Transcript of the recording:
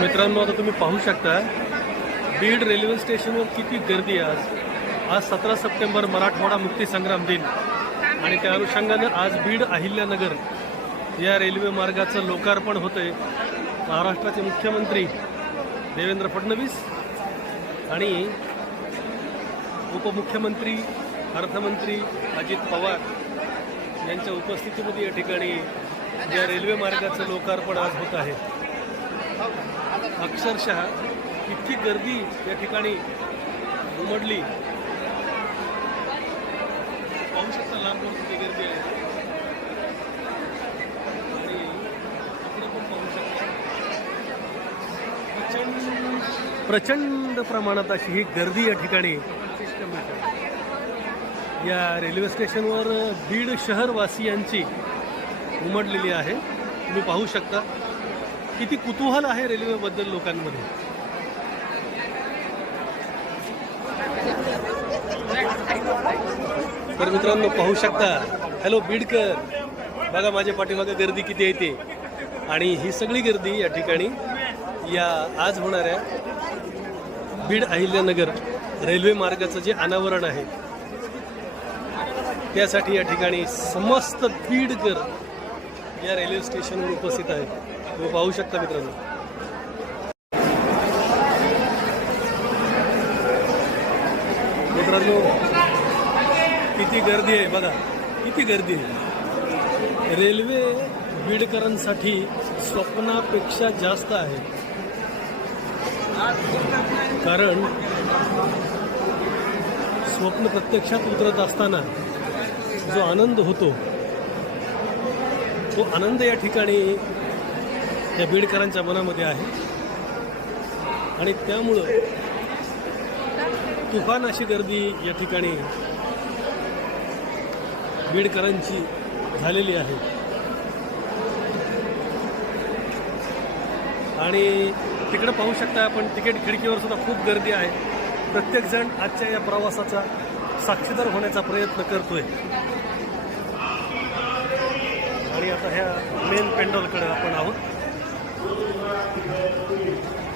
मित्रांनो आता तुम्ही पाहू शकता बीड रेल्वे स्टेशनवर किती गर्दी आहे आज. आज सतरा सप्टेंबर मराठवाडा मुक्ती संग्राम दिन. आणि त्या अनुषंगानं आज बीड अहिल्यानगर या रेल्वे मार्गाचं लोकार्पण होतंय. महाराष्ट्राचे मुख्यमंत्री देवेंद्र फडणवीस आणि उपमुख्यमंत्री अर्थमंत्री अजित पवार यांच्या उपस्थितीमध्ये या ठिकाणी या रेल्वे मार्गाचं लोकार्पण आज होत आहे. अक्षरशः इतकी गर्दी या ठिकाणी उमडली पाहू शकता लांबून किती गर्दी आहे. आणि इकडे पण पाहू शकता. प्रचंड प्रमाणात अशी ही गर्दी या ठिकाणी या रेल्वे स्टेशनवर बीड शहरवासियांची उमडलेली आहे. तुम्ही पाहू शकता. किती कुतूहल आहे रेल्वेबद्दल लोकांमध्ये? तर मित्रांनो पाहू शकता. हॅलो बीडकर. बघा माझ्या पाठीमागे गर्दी किती आहे ते. आणि ही सगळी गर्दी या ठिकाणी या आज होणाऱ्या बीड अहिल्यानगर रेल्वे मार्गाचं जे अनावरण आहे त्यासाठी या ठिकाणी समस्त बीडकर या रेल्वे स्टेशनवर उपस्थित आहेत. तुम्ही पाहू शकता मित्रांनो. मित्रांनो किती गर्दी आहे बघा. किती गर्दी आहे. रेल्वे बीडकरांसाठी स्वप्नापेक्षा जास्त आहे. कारण स्वप्न प्रत्यक्षात उतरत असताना जो आनंद होतो तो आनंद या ठिकाणी या बीडकरांच्या मनामध्ये आहे. आणि त्यामुळं तुफान अशी गर्दी या ठिकाणी बीडकरांची झालेली आहे. आणि तिकडे पाहू शकता आपण तिकीट खिडकीवर सुद्धा खूप गर्दी आहे. प्रत्येकजण आजच्या या प्रवासाचा साक्षीदार होण्याचा प्रयत्न करतोय. आणि आता ह्या मेन पेंडॉलकडे आपण आहोत. Really glad you had